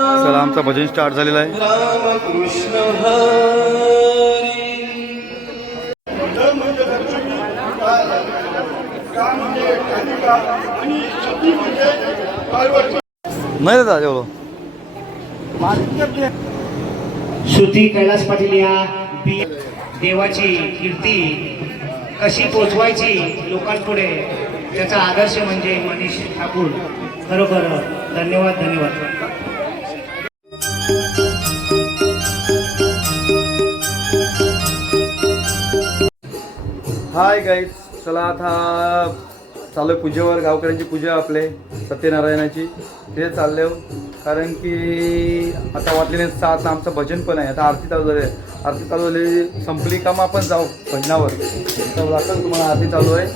चला आमचं भजन स्टार्ट झालेलं आहे. रामकृष्ण हरी. नाही दादा एवढं श्रुती कैलास पाटील या देवाची कीर्ती कशी पोचवायची लोकांपुढे त्याचा आदर्श म्हणजे मनीष ठाकूर. खरोखर धन्यवाद धन्यवाद. हाय गाईज, चला आता चालू आहे पूजेवर. गावकऱ्यांची पूजा आपले सत्यनारायणाची ते चालले कारण की आता वाटलेले 7 आमचं भजन पण आहे. आता आरती चालू झाली आहे. आरती चालू झाली संपली का मग आपण जाऊ भजनावर. तर आता तुम्हाला आरती चालू आहे.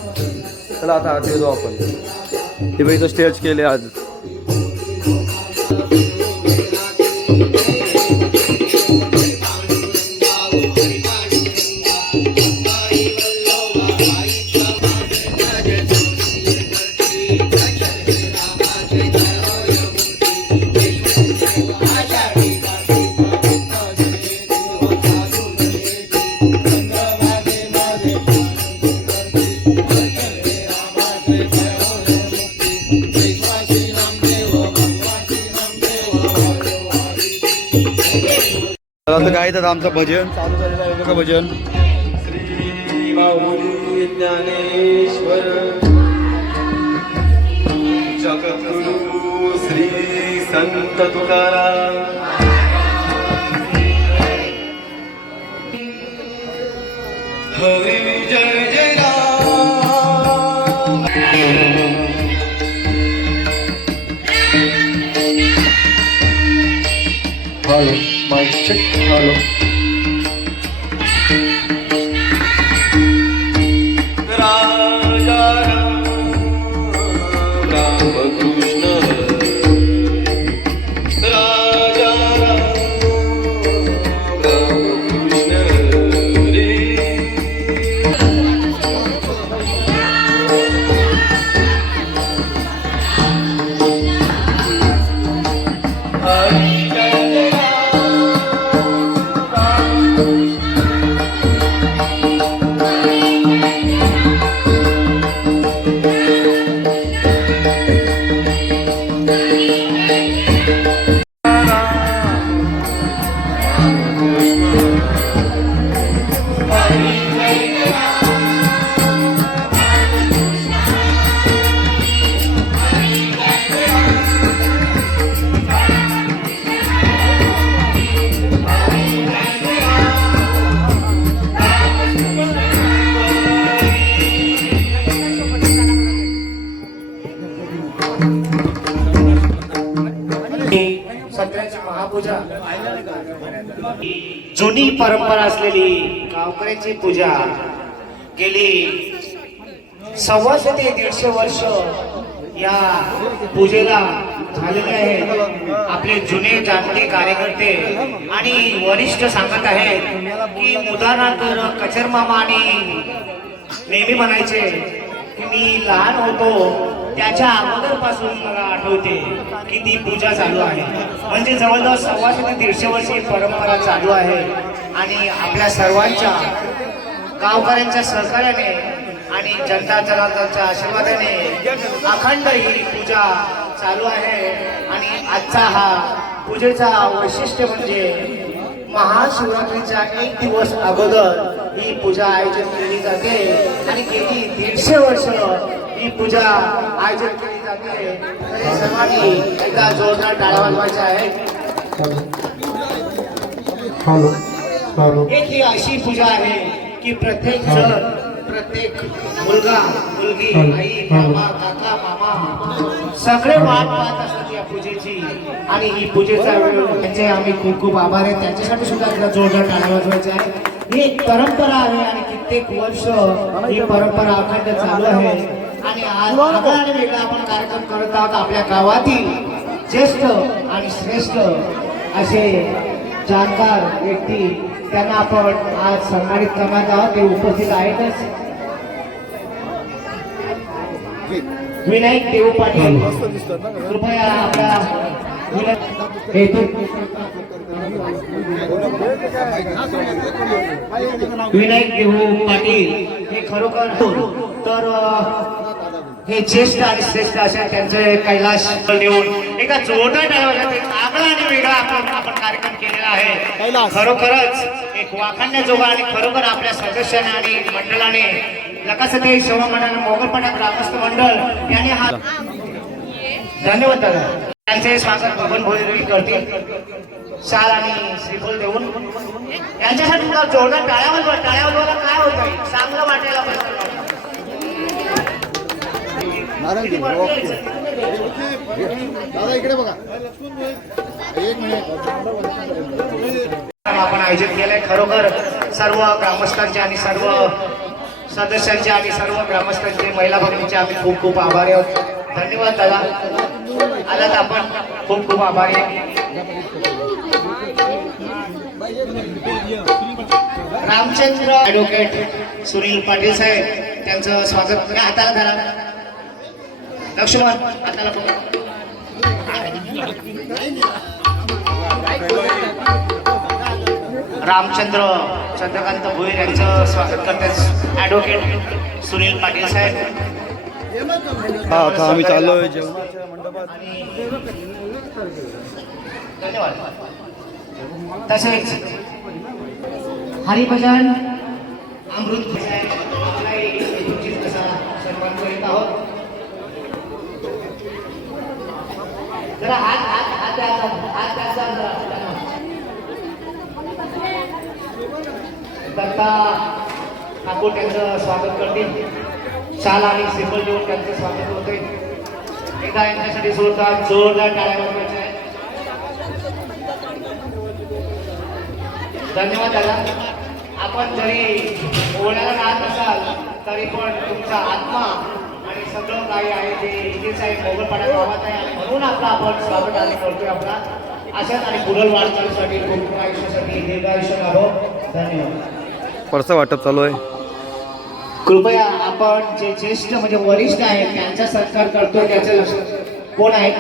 चला आता आरती जाऊ आपण. हे बाई इथं स्टेज केले आज. आता काय तर आमचं भजन चालू झालेलं आहे बघा. भजन श्री माऊली ज्ञानेश्वर जगद्गुरु श्री संत तुकाराम. हरी जय जय Ram. Hello mic check. Hello Raja Ramkrishna Raja Ramkrishna रे. सत्याची महापूजा जुनी परंपरा असलेली गावकऱ्यांची पूजा गेली 125 ते 150 वर्ष या पूजेला झालेले आहेत. आपले जुने जाणते कार्यकर्ते आणि वरिष्ठ सांगत आहेत की उदाहरणार्थ कचर मामा आणि नेहमी म्हणायचे की मी लहान होतो त्याच्या अगोदर पासून मला आठवते की ती पूजा चालू आहे. म्हणजे जवळजवळ 125 ते 150 वर्ष ही परंपरा चालू आहे. आणि आपल्या सर्वांच्या गावकऱ्यांच्या सहकार्याने आणि जनता जनार्दनच्या आशीर्वादाने अखंड ही पूजा चालू आहे. आणि आजचा हा पूजेचा वैशिष्ट्य म्हणजे महाशिवरात्रीच्या 1 दिवस अगोदर ही पूजा आयोजित केली जाते आणि गेली 150 वर्ष ही पूजा आयोजित केली जाते. सर्वांनी एकदा जोरदार टाळ्या वाजवायच्या आहेत. एक ही अशी पूजा आहे की प्रत्येक जण प्रत्येक मुलगा मुलगी आई बाबा काका मामा सगळे वाट पाहत असतात या पूजेची. आणि ही पूजेचा वेळ त्यांचे आम्ही खूप खूप आभार आहे. त्यांच्यासाठी सुद्धा एकदा जोरदार टाळ्या वाजवायच्या आहे. ही एक परंपरा आहे आणि कित्येक वर्ष ही परंपरा अखंड चालू आहे. आणि आज आगळा वेगळा आपण कार्यक्रम करत आहोत. आपल्या गावातील ज्येष्ठ आणि श्रेष्ठ असे जाणकार व्यक्ती त्यांना आपण आज सन्मानित करण्यात आहोत. ते उपस्थित आहेतच. विनायक देव पाटील कृपया आपल्या विनायक देहू पाटील हे खरोखर तर हे ज्येष्ठ आणि श्रेष्ठ अशा त्यांचे कैलाश देऊन एका जोरदार टाळ्यामध्ये आगळा आणि वेगळा आपण कार्यक्रम केलेला आहे. खरोखरच एक वाखाणण्याजोगा आणि खरोखर आपल्या सदस्याने आणि मंडळाने लकासते सेवा मंडळ मोगलपाडा ग्रामस्थ मंडळ यांनी हा धन्यवाद दादा. त्यांचे स्वागत बबन भोईर करतील शाल आणि श्रीफळ देऊन यांच्यासाठी तुला जोरदार टाळ्यावर काय होत आहे चांगलं वाटायला पाहिजे. दादा इकडे बघा एक मिनिट. आपण आयोजित केलंय. खरोखर सर्व ग्रामस्थांचे आणि सर्व सदस्यांचे आणि सर्व ग्रामस्थांचे महिला भगिनींचे आम्ही खूप खूप आभारी आहोत. धन्यवाद दादा. आलात आपण खूप खूप आभारी आहे. रामचंद्र ॲडव्होकेट सुनील पाटील साहेब त्यांचं स्वागत हाताला धरा. लक्ष्मण हाताला रामचंद्र चंद्रकांत भोईर यांचं स्वागत करतात ॲडव्होकेट सुनील पाटील साहेब. हा आता आम्ही चाललोय जेवणाच्या मंडपात. धन्यवाद. तसेच हरिभजन अमृत सन्मान करीत आहोत. जरा हात द्यायचा दत्ता ठाकूर त्यांचं स्वागत करतील. शाल आणि श्रीफळ देऊन त्यांचं स्वागत होते. एकदा यांच्यासाठी जोरदार टाळ्या वाजवायच्या आहेत. धन्यवाद दादा. आपण जरी बोलायला राहत असाल तरी पण तुमचा आत्मा आणि सगळं काही आहे ते इथेच आहे मोगलपाडा गावात आहे आणि म्हणून आपण स्वागत आणि करतोय आपला अशाच आणि पुढील वाटचालीसाठी खूप आयुष्यासाठी दीर्घ आयुष्य लाभो. धन्यवाद. परसा वाटप चालू आहे. कृपया आपण जे ज्येष्ठ म्हणजे वरिष्ठ आहेत त्यांचा सत्कार करतोय त्याचं लक्ष कोण आहेत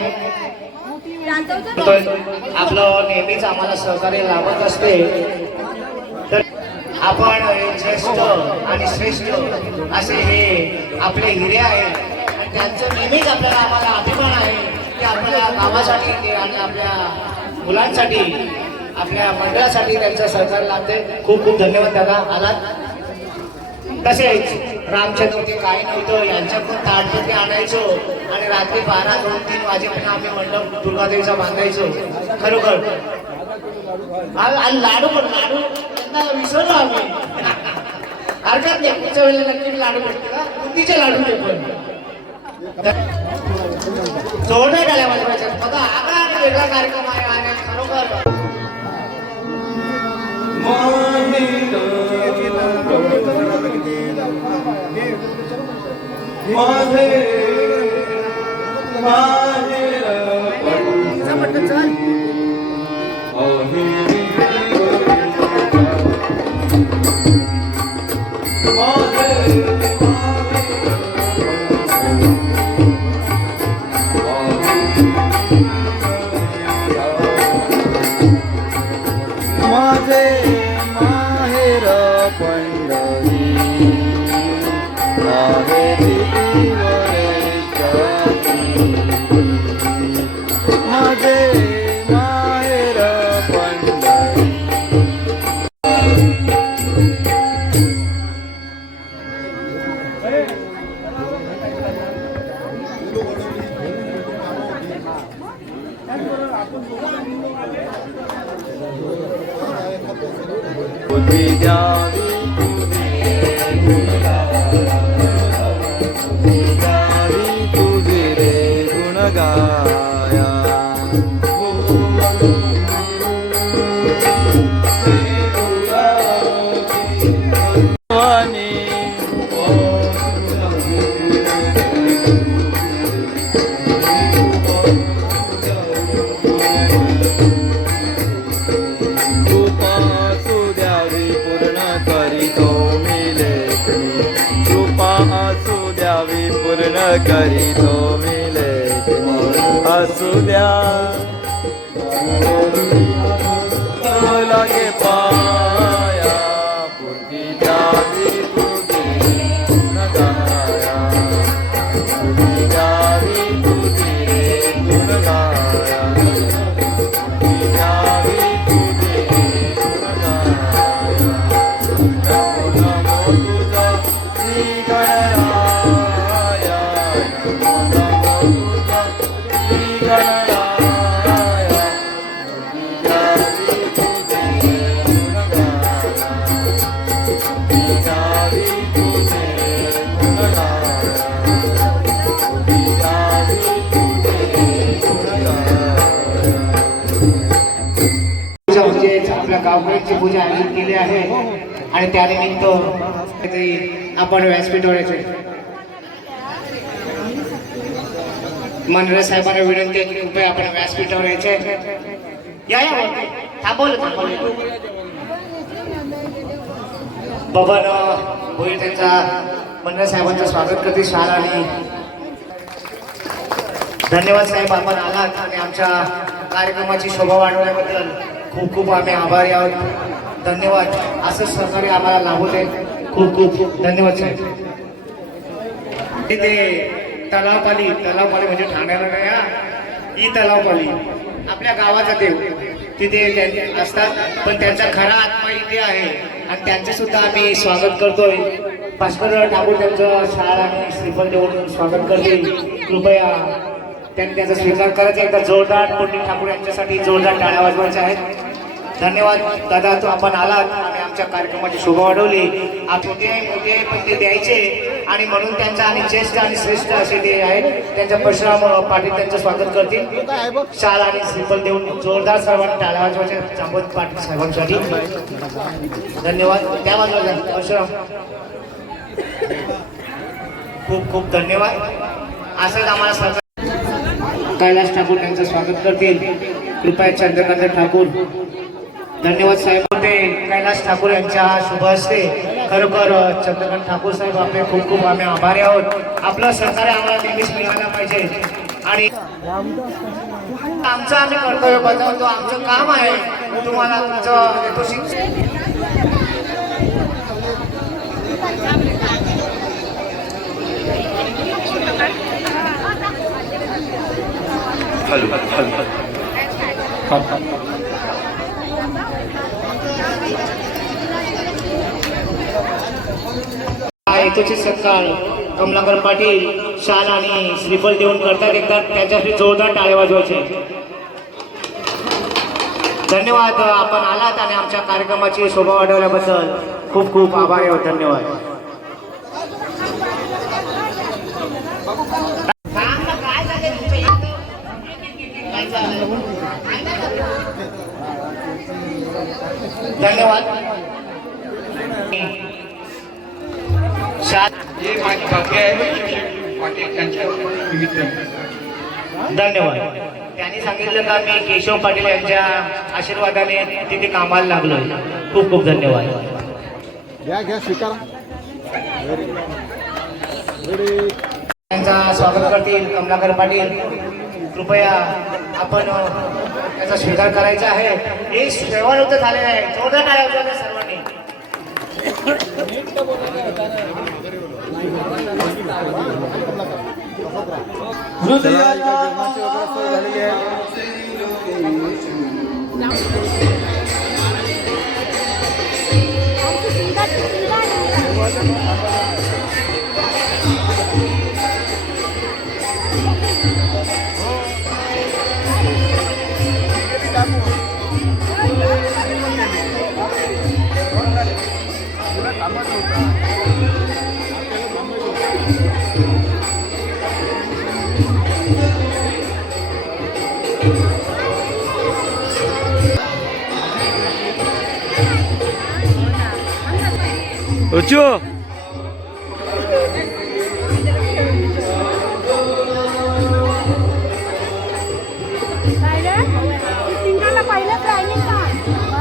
आपलं नेहमीच आम्हाला सहकार्य लाभत असते. तर आपण ज्येष्ठ आणि श्रेष्ठ असे हे आपले हिरे आहेत आणि त्यांचं नेहमीच आपल्याला आम्हाला अभिमान आहे की आपल्या गावासाठी आणि आपल्या मुलांसाठी आपल्या मंडळासाठी त्यांचं सहकार्य लाभते. खूप खूप धन्यवाद दादा आलात. तसेच रामचंद्र ते काय नव्हतं यांच्याकडून ताटपत्री आणायचो आणि रात्री 12-2-3 वाजेपर्यंत आम्ही मंडप दुर्गादेवीचा बांधायचो. खरोखर आणि लाडू त्यांना विसरलो आम्ही. हरकत नाही पुढच्या वेळेला नक्की लाडू भेटते का बुंदीचे लाडू ते पण जोरदार टाळ्या वाजवायच्या. बघा आगळा वेगळा कार्यक्रम आहे आणि खरोखर करी तो मिले असू द्या लागे पाया बुद्धी द्यावी तुझे गुण गाया बुद्धी द्यावी तुझे गुण गाया बुद्धी द्यावी तुझे गुण गाया नमो नमो तुझा श्री गणराया नमो नमो तुझा श्री गणराया म्हणजेच आपल्या गावकऱ्यांची पूजा आयोजित केली आहे आणि त्यानिमित्त आपण व्यासपीठावर यायचे. मनरे साहेबांना विनंती आहे की कृपया आपण व्यासपीठावर यायचे. या थांबवलं बबन होईल त्यांचा मनरे साहेबांचं स्वागत करते शाळा आणि धन्यवाद साहेब आपण आलात आणि आमच्या कार्यक्रमाची शोभा वाढवल्याबद्दल खूप खूप आम्ही आभारी आहोत. धन्यवाद. असं सहकार्य आम्हाला लाभू दे. खूप खूप धन्यवाद साहेब. तिथे तलावपाली म्हणजे ठाण्याला नाही हा, ही तलावपाली आपल्या गावाचा देव तिथे असतात, पण त्यांचा खरा आत्मा इथे आहे आणि त्यांचे सुद्धा आम्ही स्वागत करतोय. भास्कर ठाकूर त्यांचं शाळा आणि श्रीफल देऊन स्वागत करतील. कृपया त्यांनी त्याचा स्वीकार करायचा. एकदा जोरदार पंडित ठाकूर यांच्यासाठी जोरदार टाळ्या वाजवायच्या आहेत. धन्यवाद दादा, तो आपण आलात आणि आमच्या कार्यक्रमाची शोभा वाढवली. आप मोठे पण ते द्यायचे आणि म्हणून त्यांचा आणि ज्येष्ठ आणि श्रेष्ठ असे ते आहेत त्यांच्या परशुराम पाटील त्यांचं स्वागत करतील. शाल आणि श्रीफल देऊन जोरदार सर्वांनी टाळ्या वाजवायच्या जांबवत पाटील साहेबांसाठी. धन्यवाद. त्या वाजवायच्या परशुराम. खूप खूप धन्यवाद. असंच आम्हाला कैलास ठाकूर त्यांचं स्वागत करतील. कृपया चंद्रकांत ठाकूर. धन्यवाद साहेब. कैलास ठाकूर यांच्या शुभ हस्ते खरोखर चंद्रकांत ठाकूर साहेब आपले खूप खूप आम्ही आभारी आहोत. आपलं सहकार्य आम्हाला नेहमीच मिळायला पाहिजे आणि आमचं आम्ही कर्तव्य बजावतो. आमचं काम आहे तुम्हाला येतोचे सत्कार कमलाकर पाटील शाल आणि श्रीफल देऊन करतात. एकदा त्यांच्यासाठी जोरदार टाळ्या वाजवायचे. धन्यवाद. आपण आलात आणि आमच्या कार्यक्रमाची शोभा वाढवल्याबद्दल खूप खूप आभारी आहोत. धन्यवाद. धन्यवाद. धन्यवाद. त्यांनी सांगितलं का मी केशव पाटील यांच्या आशीर्वादाने तिथे कामाला लागलोय. खूप खूप धन्यवाद. घ्या स्वीकारा. त्यांचा स्वागत करतील कमलाकर पाटील. कृपया आपण त्याचा स्वीकार करायचा आहे. हे सेवानिवृत्त झालेलं आहे. जोरदार टाळ्या वाजवा सर्वांनी. झालेली आहे. उचू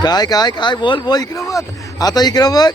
काय काय काय बोल बोल. इकडं बघ आता. इकडं बघ.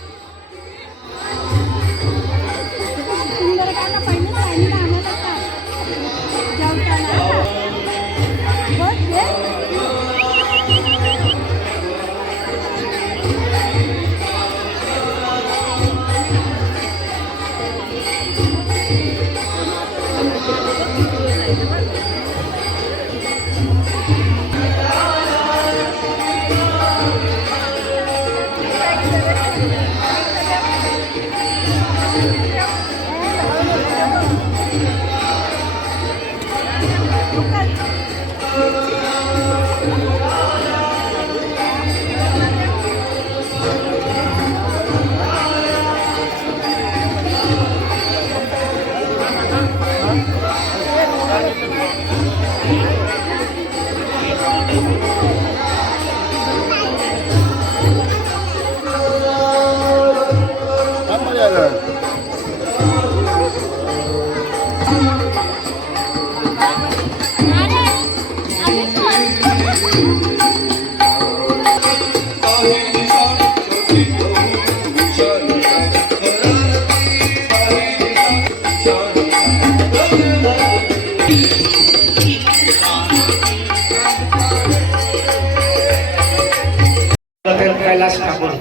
कैलास ठाकूर.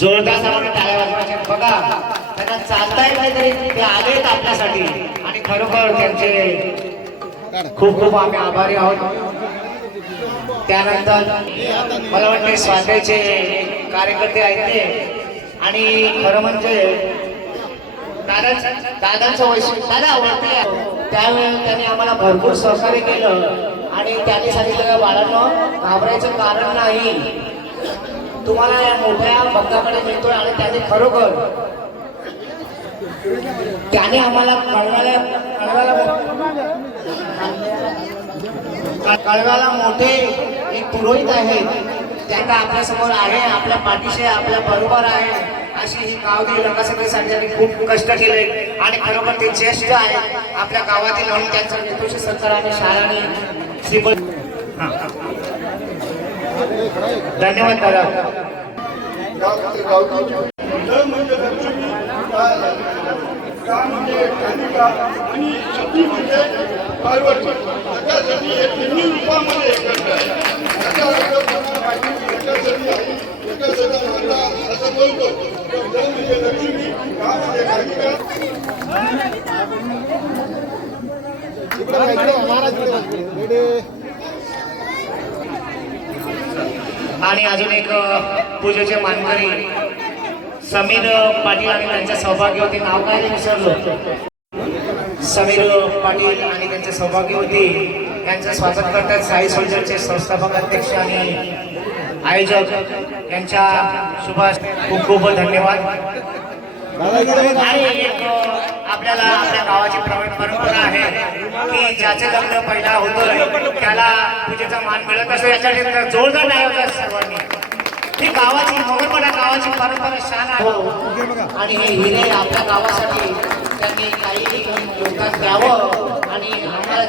जोरदार सर्वांनी टाळ्या वाजवायच्या. बघा त्यांना चालता येत नाही तरी ते आलेत आपल्यासाठी आणि खरोखर त्यांचे खूप खूप आम्ही आभारी आहोत. त्यानंतर मला वाटते स्वाध्यायचे कार्यकर्ते आहेत ते आणि खरं म्हणजे दादांचं वैशिष्ट्य दादा आवडते. त्यावेळेस त्यांनी आम्हाला भरपूर सहकार्य केलं आणि त्यांनी सांगितलं बाळांनो घाबरायचं कारण नाही, तुम्हाला या मोठ्या भक्ताकडे मिळतोय. आणि त्यांनी खरोखर त्याने आम्हाला कळव्याला मोठे एक पुरोहित आहेत, त्यांना आपल्या समोर आहे, आपल्या पाठीशी आपल्या बरोबर आहे अशी ही गावदी रंगसंगीसाठी त्यांनी खूप कष्ट केले आणि खरोखर ते ज्येष्ठ आहे आपल्या गावातील म्हणून त्यांचा नेतृत्व सरकारने शाळाने श्रीपद. धन्यवाद दादा. आणि शक्ती म्हणजे पार्वती. त्याच्यासाठी हे तिन्ही रूपामध्ये एकत्र आहे. असं बोलतो म्हणजे लक्ष्मी का म्हणजे कालिका. आणि अजून एक पूजेचे मानकरी समीर पाटील आणि त्यांच्या सौभाग्यवती. नाव काय विसरलो. समीर पाटील आणि त्यांच्या सौभाग्यवती यांचं स्वागत करतात साई सोल्जरचे संस्थापक अध्यक्ष आणि आयोजक यांच्या शुभास खूप खूप धन्यवाद. आणि एक आपल्याला आपल्या गावाची परंपरा आहे की ज्याचे लग्न पहिला होतं त्याला पूजेचा मान मिळत असतो. यासाठी जोरदार नाही होता सर्वांनी. ही गावाची मोगलपणा गावाची परंपरा शान आहे आणि हे हिरे आपल्या गावासाठी त्यांनी काही योगदान द्यावं आणि आम्हाला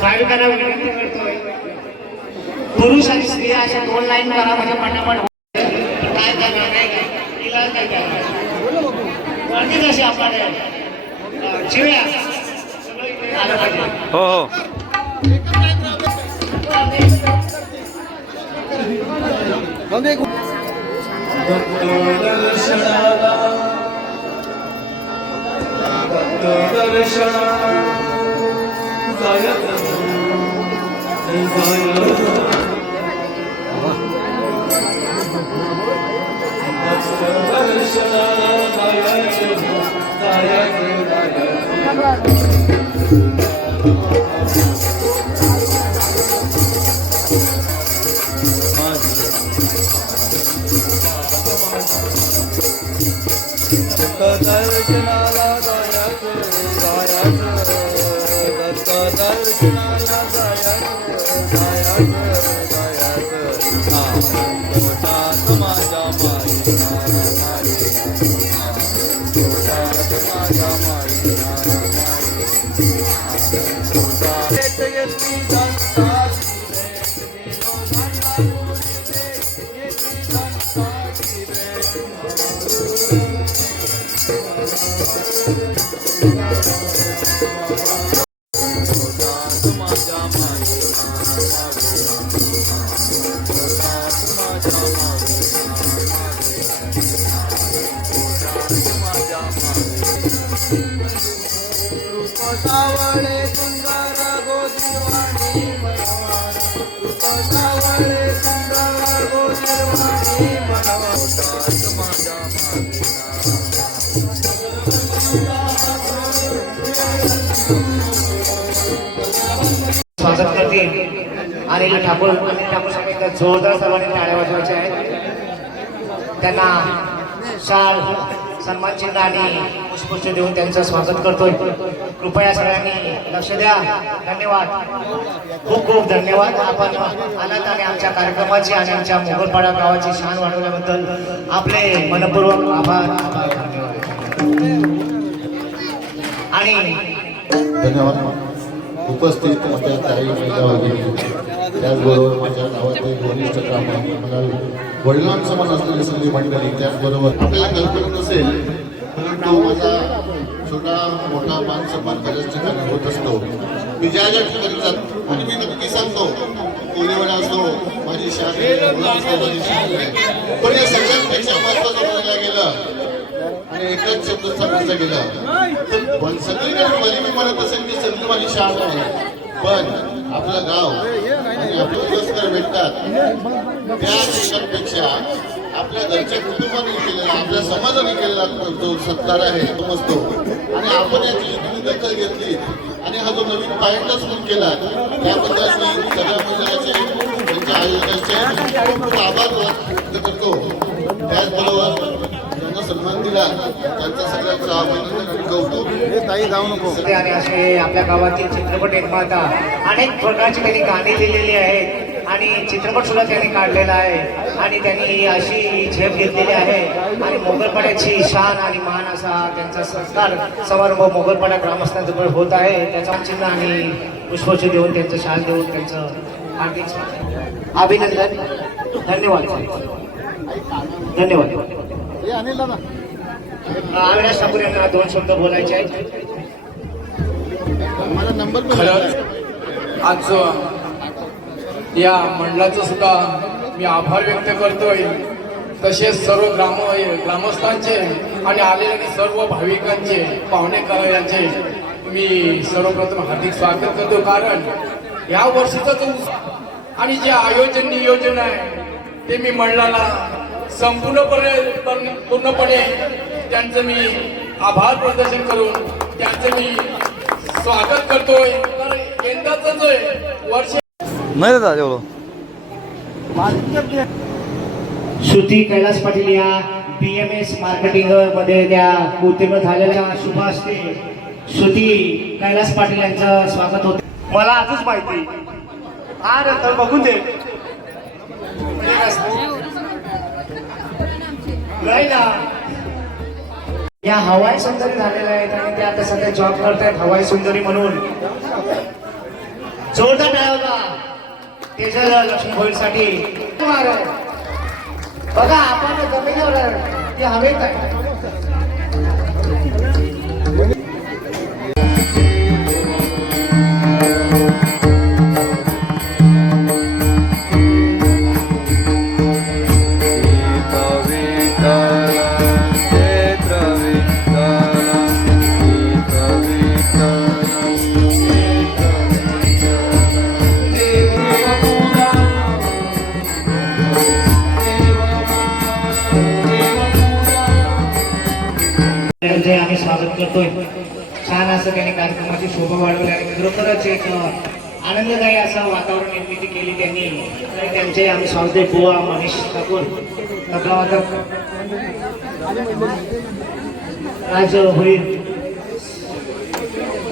भाविकांना विनंती करतोय पुरुष आणि स्त्रिया अशा 2 लाईन करा म्हणजे पटापट काय करणार नाही काय काय करणार वरती जशी आपल्याला शिव्या आलं पाहिजे. हो हो दर्शनाला जायचं दर्शनाला जायचं माझ्या सावळे सुंदर गोजीवाणी मनवार सावळे सुंदर गोजीवाणी मनवार स्वागत करतील अनिल ठाकूर. अनिल ठाकूर सांगितलं जोरदार सर्वांनी टाळ्या वाजवायच्या आहेत. त्यांना शाल सन्मान चिन्ह आणि पुष्पगुच्छ देऊन त्यांचं स्वागत करतोय. कृपया सगळ्यांनी लक्ष द्या. धन्यवाद. खूप खूप धन्यवाद. आपण आलात आणि आमच्या कार्यक्रमाची आणि आमच्या मोगलपाडा गावाची शान वाढवल्याबद्दल आपले मनपूर्वक आभार. आणि धन्यवाद. उपस्थित माझ्या ताई महिला वगैरे त्याचबरोबर माझ्या गावातील वरिष्ठ ग्रामस्थ मला वडिलांसमान असलेली सगळी मंडळी त्याचबरोबर आपल्याला कल्पना नसेल परंतु माझा छोटा मोठा मान सन्मान बऱ्याच ठिकाणी होत असतो. मी ज्या ज्या ठिकाणी जातो आणि मी नक्की सांगतो, कोळीवाडा असो, माझी शान आहे, माझी शान आहे, पण या सगळ्यांपेक्षा महत्वाचं म्हणायला गेलं आणि एकच शब्द सांगायचा गेला पण सगळीकडे भले मी म्हणत असेल की सगळी माझी शान आहे, पण आपलं गाव आणि आपलं पुरस्कार भेटतात त्या ठिकाणपेक्षा आपल्या घरच्या कुटुंबाने केलेला, आपल्या समाजाने केलेला जो सत्कार आहे तो मस्तो. आणि आपण याची तुम्ही दखल घेतली आणि हा जो नवीन पायंडा सुरू केला त्याबद्दल मी सगळ्या मंडळाचे, त्यांच्या आयोजकांचे खूप खूप आभार व्यक्त करतो. त्याचबरोबर त्यांना सन्मान दिला त्यांचा सगळ्यांचा अभिनंदन आणि कौतुक. ताई जाऊ नको. आणि असे आपल्या गावातील चित्रपट निर्माता अनेक प्रकारची त्यांनी गाणी लिहिलेली आहेत आणि चित्रपट सुद्धा त्यांनी काढलेला आहे आणि त्यांनी अशी झेप घेतलेली आहे आणि मोगलपाड्याची शान आणि मान असा त्यांचा संस्कार समारंभ मोगलपाडा ग्रामस्थांजवळ होत आहे. त्याचा चिन्ह आणि पुष्पचक्र देऊन त्यांचं शाल देऊन त्यांचं हार्दिक अभिनंदन. धन्यवाद धन्यवाद. हे अनिल दादा अविनाश ठाकूर यांना 2 शब्द बोलायचे आहेत. मला नंबर खरंच आज या मंडळाचं सुद्धा मी आभार व्यक्त करतोय. तसेच सर्व ग्रामस्थांचे आणि आलेल्या सर्व भाविकांचे, पाहुणेकरांचे मी सर्वप्रथम हार्दिक स्वागत करतो. कारण या वर्षीचा जो उत्सव आणि जे आयोजन नियोजन आहे ते मी मंडळाला पूर्णपणे त्यांचं मी आभार प्रदर्शन करून त्यांचं मी स्वागत करतोय. तर यंदाचं जो वर्ष नाही दादा एवढं. श्रुती कैलास पाटील या BMS मार्केटिंग मध्ये त्या उत्तीर्ण झालेल्या शुभ असते. श्रुती कैलास पाटील यांचं स्वागत होते. मला आजच माहिती तर बघून दे नाही ना. या हवाई सुंदरी झालेल्या आहेत आणि त्या आता सध्या जॉब करतायत हवाई सुंदरी म्हणून. जोरदार टाळ्या तेजल लक्ष्मी होळीसाठी. बघा आपण जमिनीवर ते हवेत आहे. आम्ही स्वागत करतोय. छान असं त्यांनी कार्यक्रमाची शोभा वाढवली आणि खरोखरच एक आनंददायी असं वातावरण निर्मिती केली त्यांनी. त्यांचे आम्ही स्वागत बुवा मनीष ठाकूर, तबलावादक राज होईल,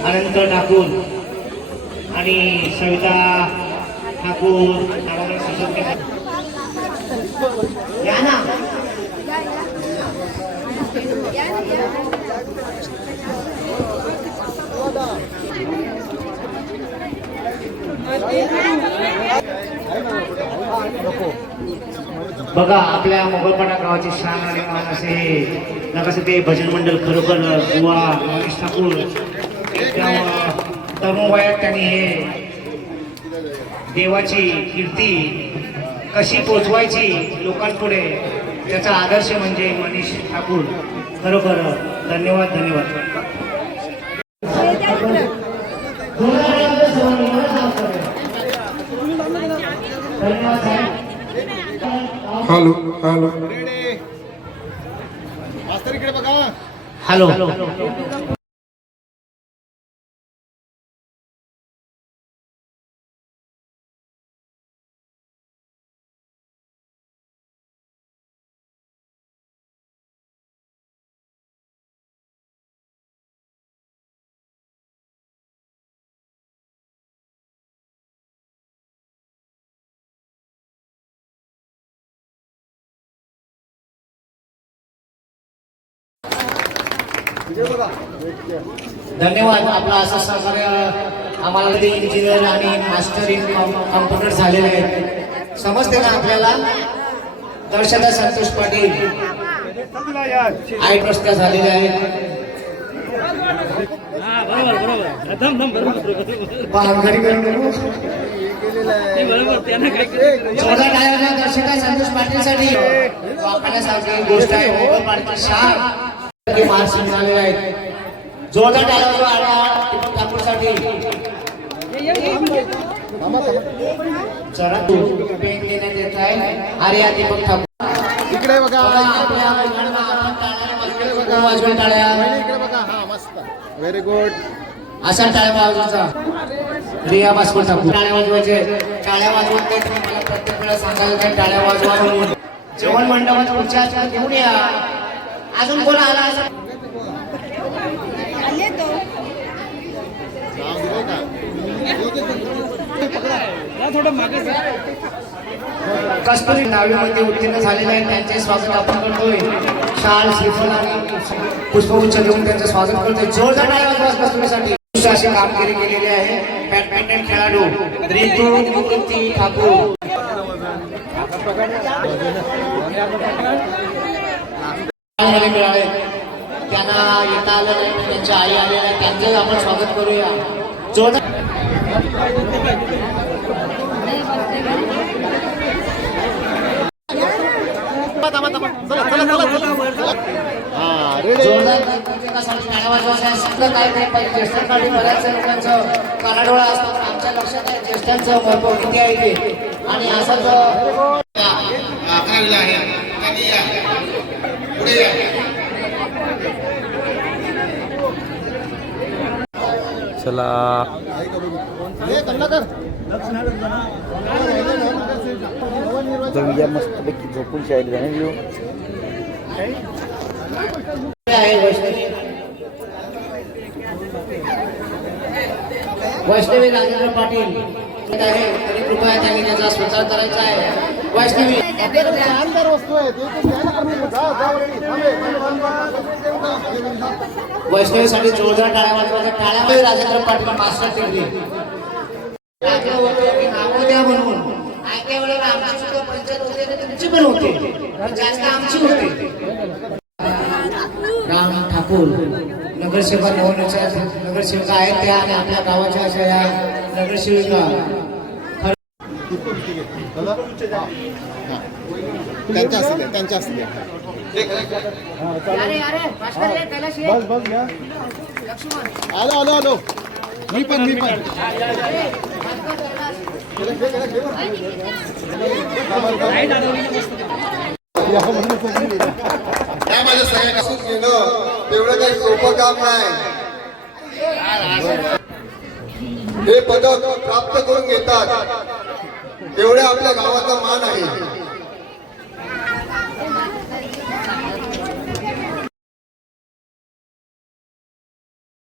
अनंत ठाकूर आणि सविता ठाकूर या ना. बघा आपल्या मोगलपाडा गावाची शान आणि मान असे नकासे ते भजन मंडळ खरोखर बुवा मनीष ठाकूर एकदम तरुण वयात त्यांनी हे देवाची कीर्ती कशी पोचवायची लोकांपुढे त्याचा आदर्श म्हणजे मनीष ठाकूर. खरोखर धन्यवाद धन्यवाद. हॅलो हॅलो मास्तर इकडे बघा. हॅलो. धन्यवाद. आपला असं सहकार्य आम्हाला ते इंजिनियर आणि मास्टर इन कॉम्प्युटर झालेले आहेत. समजते ना आपल्याला. दर्शना संतोष पाटील आय ट्रस्टच्या झालेल्या आहेत. बांगडी करू नको. जोरदार टाळ्या वाजवा दर्शका संतोष पाटीलसाठी. वाखाण्यासारखी गोष्ट आहे. मोबाईल पाटील शार मार्क्स मिळालेले आहेत. जोरदार टाळ्या वाजवा आर्या दीपक ठाकूरसाठी. जरा पेन देण्यात येत आहे आर्या दीपक ठाकूर. इकडे बघा, आपल्या मैदानात आपण टाळ्या वाजवून टाळ्या. इकडे बघा. हा मस्त, व्हेरी गुड. अशा टाळ्या वाजवायचा. रिया बास्कोल ठाकूर. टाळ्या वाजवायचे. टाळ्या वाजवत नाही तुम्ही मला प्रत्येक वेळा सांगायला काय टाळ्या वाजवा म्हणून. जेवण मंडपात पुढच्या आठवड्यात घेऊन या. अजून कोण आला असं कस्तुरी नावीमध्ये उत्तीर्ण झालेले आहेत. त्यांचे स्वागत आपण करतोय. शाल श्रीफल आणि पुष्पगुच्छ देऊन त्यांचं स्वागत करतोय. जोरदार टाळ्या वाजवा कस्तुरीसाठी. अशी कामगिरी केलेली आहे बॅडमिंटन खेळाडू रितू निवृत्ती ठाकूर. मिळाले त्यांना येता आलं नाही, त्यांच्या आई आलेल्या आहेत, त्यांचं आपण स्वागत करूया. जोरदार जोरदार प्रत्येकासाठी टाळ्या वाजवायच्या. सगळं काय नाही पाहिजे. ज्येष्ठांसाठी बऱ्याच लोकांचं कानाडोळा असतात. आमच्या लक्षात आहे ज्येष्ठांचं महत्व किती आहे ते. आणि असंच 11वीला आहे त्यांनी या पुढे या. चला जाऊया मस्तपैकी झोपून शाळेत जाणार. आहे वैष्णवी राजेंद्र पाटील आहे. तरी कृपया त्यांनी त्याचा स्वीकार करायचा आहे. वैष्णवी शानदार वस्तू आहे. वैष्णवीसाठी जोरदार टाळ्या वाजवायच्या. टाळ्यामध्ये राजेंद्र पाटील मास्टर डिग्री टाकलं होतं की नावं द्या म्हणून. ऐक्या वेळेला आमची सुद्धा पंचायत होते आणि तुमची पण होते, जास्त आमची होते. राम ठाकूर नगरसेवक नगरसेविका आहेत त्या आणि आपल्या गावाच्या अशा या नगरसेविका. त्यांच्या असते त्यांच्या असते. बस बस घ्या. आलो आलो आलो. मी पण काय माझ्या सगळ्या कसून घेणं तेवढं काही सोपं काम नाही. हे पदक प्राप्त करून घेतात तेवढे आपल्या गावाचा मान आहे.